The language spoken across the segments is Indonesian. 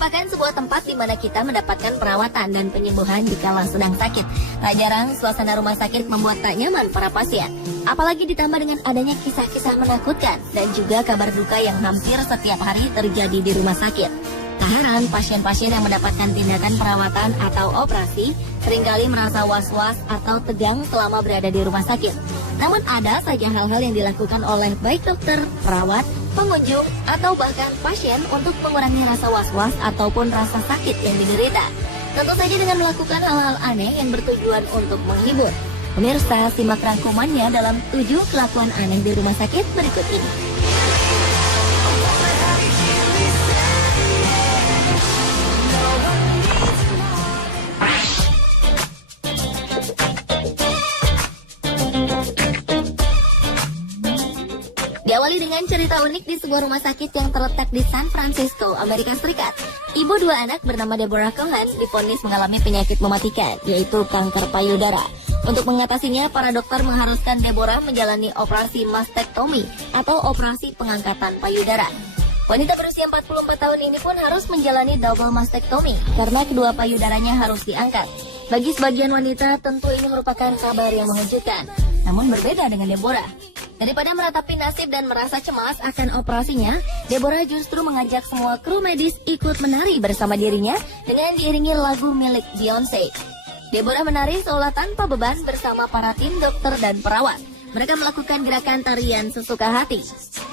merupakan sebuah tempat di mana kita mendapatkan perawatan dan penyembuhan jika sedang sakit. Tak jarang, suasana rumah sakit membuat tak nyaman para pasien. Apalagi ditambah dengan adanya kisah-kisah menakutkan dan juga kabar duka yang hampir setiap hari terjadi di rumah sakit. Tak heran, pasien-pasien yang mendapatkan tindakan perawatan atau operasi seringkali merasa was-was atau tegang selama berada di rumah sakit. Namun ada saja hal-hal yang dilakukan oleh baik dokter, perawat, pengunjung, atau bahkan pasien untuk mengurangi rasa was-was ataupun rasa sakit yang diderita. Tentu saja dengan melakukan hal-hal aneh yang bertujuan untuk menghibur. Pemirsa, simak rangkumannya dalam 7 kelakuan aneh di rumah sakit berikut ini. Diawali dengan cerita unik di sebuah rumah sakit yang terletak di San Francisco, Amerika Serikat. Ibu 2 anak bernama Deborah Cohen divonis mengalami penyakit mematikan, yaitu kanker payudara. Untuk mengatasinya, para dokter mengharuskan Deborah menjalani operasi mastektomi atau operasi pengangkatan payudara. Wanita berusia 44 tahun ini pun harus menjalani double mastektomi karena kedua payudaranya harus diangkat. Bagi sebagian wanita, tentu ini merupakan kabar yang mengejutkan. Namun berbeda dengan Deborah. Daripada meratapi nasib dan merasa cemas akan operasinya, Deborah justru mengajak semua kru medis ikut menari bersama dirinya dengan diiringi lagu milik Beyonce. Deborah menari seolah tanpa beban bersama para tim dokter dan perawat. Mereka melakukan gerakan tarian sesuka hati.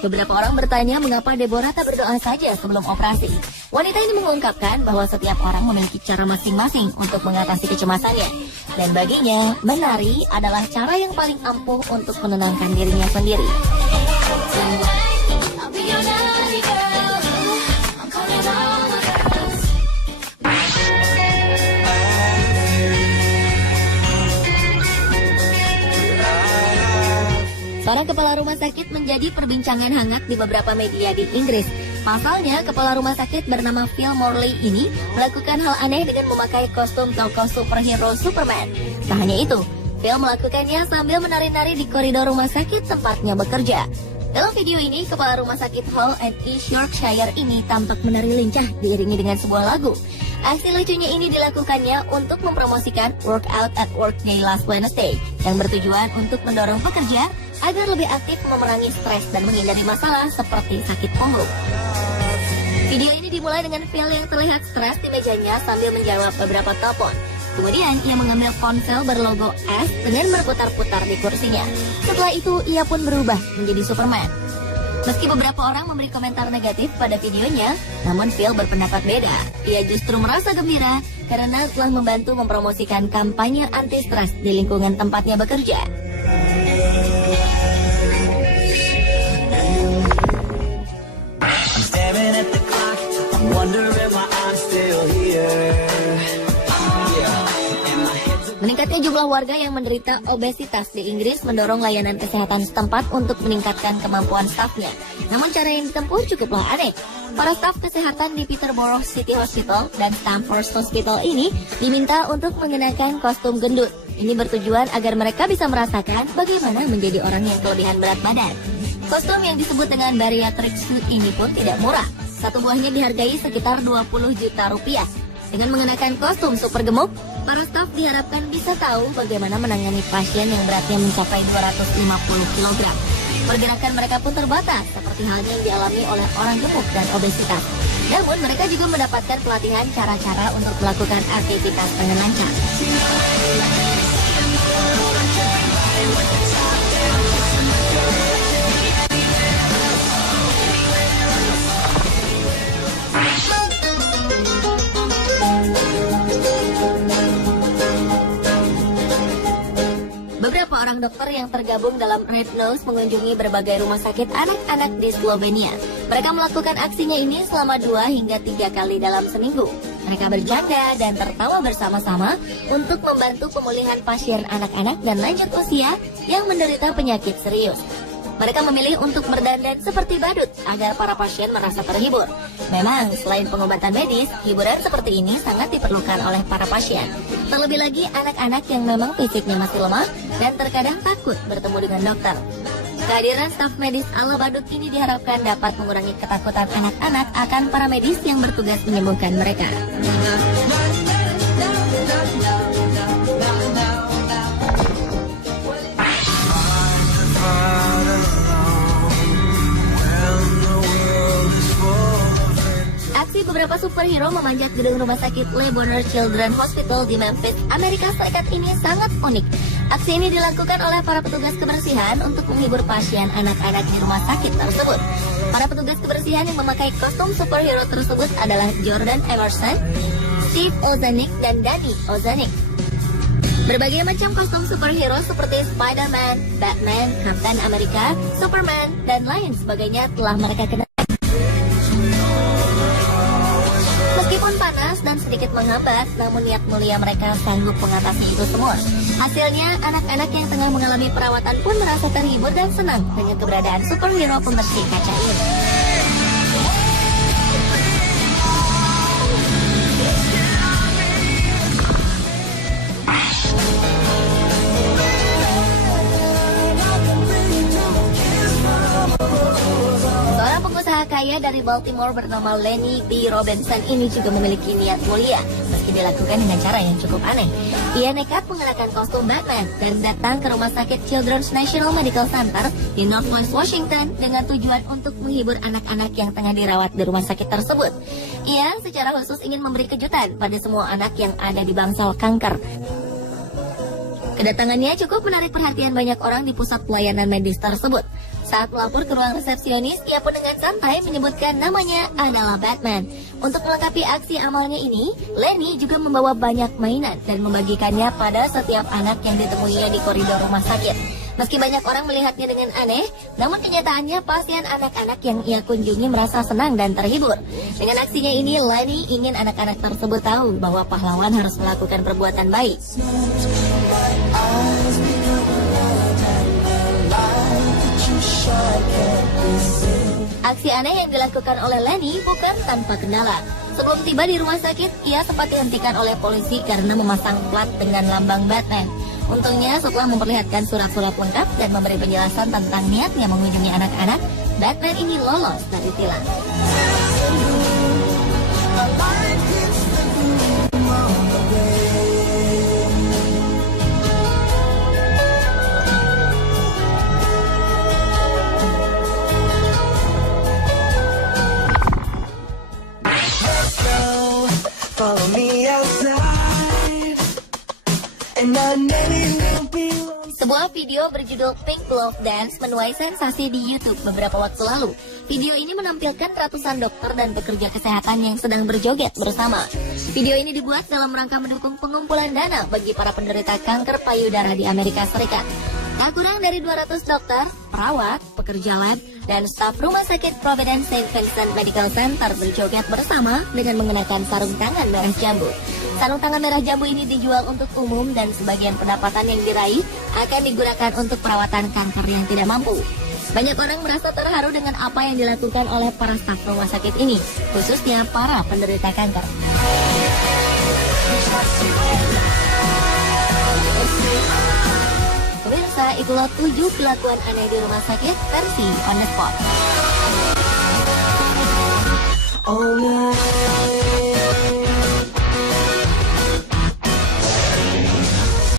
Beberapa orang bertanya mengapa Deborah tak berdoa saja sebelum operasi. Wanita ini mengungkapkan bahwa setiap orang memiliki cara masing-masing untuk mengatasi kecemasannya. Dan baginya, menari adalah cara yang paling ampuh untuk menenangkan dirinya sendiri. Seorang kepala rumah sakit menjadi perbincangan hangat di beberapa media di Inggris. Pasalnya, kepala rumah sakit bernama Phil Morley ini melakukan hal aneh dengan memakai kostum tokoh superhero Superman. Tak hanya itu, Phil melakukannya sambil menari-nari di koridor rumah sakit tempatnya bekerja. Dalam video ini, kepala rumah sakit Hull and East Yorkshire ini tampak menari lincah diiringi dengan sebuah lagu. Aksi lucunya ini dilakukannya untuk mempromosikan Workout at Work Day Last Wednesday yang bertujuan untuk mendorong pekerja agar lebih aktif memerangi stres dan menghindari masalah seperti sakit punggung. Video ini dimulai dengan Phil yang terlihat stres di mejanya sambil menjawab beberapa telepon. Kemudian ia mengambil ponsel berlogo S dengan berputar-putar di kursinya. Setelah itu ia pun berubah menjadi Superman. Meski beberapa orang memberi komentar negatif pada videonya, namun Phil berpendapat beda. Ia justru merasa gembira karena telah membantu mempromosikan kampanye anti-stres di lingkungan tempatnya bekerja. Meningkatnya jumlah warga yang menderita obesitas di Inggris mendorong layanan kesehatan setempat untuk meningkatkan kemampuan stafnya. Namun cara yang ditempuh cukuplah aneh. Para staf kesehatan di Peterborough City Hospital dan Stamford Hospital ini diminta untuk mengenakan kostum gendut. Ini bertujuan agar mereka bisa merasakan bagaimana menjadi orang yang kelebihan berat badan. Kostum yang disebut dengan bariatric suit ini pun tidak murah. Satu buahnya dihargai sekitar 20 juta rupiah. Dengan mengenakan kostum super gemuk, para staf diharapkan bisa tahu bagaimana menangani pasien yang beratnya mencapai 250 kg. Pergerakan mereka pun terbatas, seperti halnya yang dialami oleh orang gemuk dan obesitas. Namun mereka juga mendapatkan pelatihan cara-cara untuk melakukan aktivitas dengan lancar. Beberapa orang dokter yang tergabung dalam Red Nose mengunjungi berbagai rumah sakit anak-anak di Slovenia. Mereka melakukan aksinya ini selama 2 hingga 3 kali dalam seminggu. Mereka bercanda dan tertawa bersama-sama untuk membantu pemulihan pasien anak-anak dan lanjut usia yang menderita penyakit serius. Mereka memilih untuk berdandan seperti badut agar para pasien merasa terhibur. Memang, selain pengobatan medis, hiburan seperti ini sangat diperlukan oleh para pasien. Terlebih lagi anak-anak yang memang fisiknya masih lemah dan terkadang takut bertemu dengan dokter. Kehadiran staf medis ala badut ini diharapkan dapat mengurangi ketakutan anak-anak akan para medis yang bertugas menyembuhkan mereka. Aksi beberapa superhero memanjat gedung rumah sakit Le Bonheur Children's Hospital di Memphis, Amerika Serikat ini sangat unik. Aksi ini dilakukan oleh para petugas kebersihan untuk menghibur pasien anak-anak di rumah sakit tersebut. Para petugas kebersihan yang memakai kostum superhero tersebut adalah Jordan Emerson, Steve Ozanick, dan Danny Ozanick. Berbagai macam kostum superhero seperti Spider-Man, Batman, Captain America, Superman, dan lain sebagainya telah mereka kenal. Meskipun panas dan sedikit menghambat, namun niat mulia mereka sanggup mengatasi itu semua. Hasilnya, anak-anak yang tengah mengalami perawatan pun merasa terhibur dan senang dengan keberadaan superhero pembersih kaca ini. Kaya dari Baltimore bernama Lenny B. Robinson ini juga memiliki niat mulia, meski dilakukan dengan cara yang cukup aneh. Ia nekat mengenakan kostum Batman dan datang ke rumah sakit Children's National Medical Center di Northwest Washington dengan tujuan untuk menghibur anak-anak yang tengah dirawat di rumah sakit tersebut. Ia secara khusus ingin memberi kejutan pada semua anak yang ada di bangsal kanker. Kedatangannya cukup menarik perhatian banyak orang di pusat pelayanan medis tersebut. Saat melapor ke ruang resepsionis, ia pun dengan santai menyebutkan namanya adalah Batman. Untuk melengkapi aksi amalnya ini, Lenny juga membawa banyak mainan dan membagikannya pada setiap anak yang ditemuinya di koridor rumah sakit. Meski banyak orang melihatnya dengan aneh, namun kenyataannya pasien anak-anak yang ia kunjungi merasa senang dan terhibur. Dengan aksinya ini, Lenny ingin anak-anak tersebut tahu bahwa pahlawan harus melakukan perbuatan baik. Aksi aneh yang dilakukan oleh Lenny bukan tanpa kendala. Sebelum tiba di rumah sakit, ia sempat dihentikan oleh polisi karena memasang plat dengan lambang Batman. Untungnya setelah memperlihatkan surat-surat lengkap dan memberi penjelasan tentang niatnya mengunjungi anak-anak, Batman ini lolos dari tilang. Sebuah video berjudul Pink Glove Dance menuai sensasi di YouTube beberapa waktu lalu. Video ini menampilkan ratusan dokter dan pekerja kesehatan yang sedang berjoget bersama. Video ini dibuat dalam rangka mendukung pengumpulan dana bagi para penderita kanker payudara di Amerika Serikat. Tak kurang dari 200 dokter, perawat, pekerja lab, dan staf rumah sakit Providence St. Vincent Medical Center berjoget bersama dengan mengenakan sarung tangan merah jambu. Sarung tangan merah jambu ini dijual untuk umum dan sebagian pendapatan yang diraih akan digunakan untuk perawatan kanker yang tidak mampu. Banyak orang merasa terharu dengan apa yang dilakukan oleh para staf rumah sakit ini, khususnya para penderita kanker. Pemirsa, itulah 7 kelakuan aneh di rumah sakit versi On The Spot.